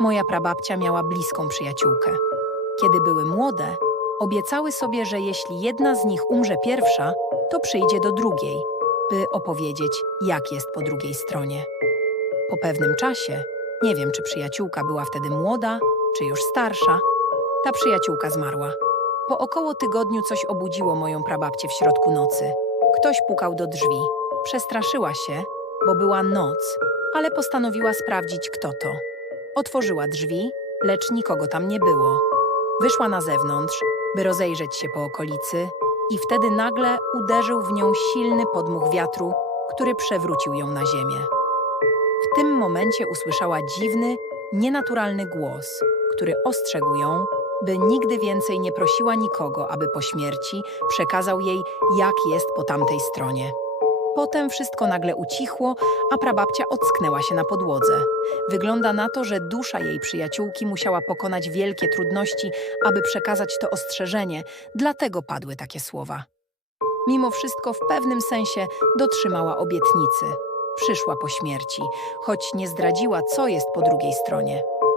Moja prababcia miała bliską przyjaciółkę. Kiedy były młode, obiecały sobie, że jeśli jedna z nich umrze pierwsza, to przyjdzie do drugiej, by opowiedzieć, jak jest po drugiej stronie. Po pewnym czasie, nie wiem czy przyjaciółka była wtedy młoda, czy już starsza, ta przyjaciółka zmarła. Po około tygodniu coś obudziło moją prababcię w środku nocy. Ktoś pukał do drzwi. Przestraszyła się, bo była noc, ale postanowiła sprawdzić, kto to. Otworzyła drzwi, lecz nikogo tam nie było. Wyszła na zewnątrz, by rozejrzeć się po okolicy, i wtedy nagle uderzył w nią silny podmuch wiatru, który przewrócił ją na ziemię. W tym momencie usłyszała dziwny, nienaturalny głos, który ostrzegł ją, by nigdy więcej nie prosiła nikogo, aby po śmierci przekazał jej, jak jest po tamtej stronie. Potem wszystko nagle ucichło, a prababcia ocknęła się na podłodze. Wygląda na to, że dusza jej przyjaciółki musiała pokonać wielkie trudności, aby przekazać to ostrzeżenie, dlatego padły takie słowa. Mimo wszystko w pewnym sensie dotrzymała obietnicy. Przyszła po śmierci, choć nie zdradziła, co jest po drugiej stronie.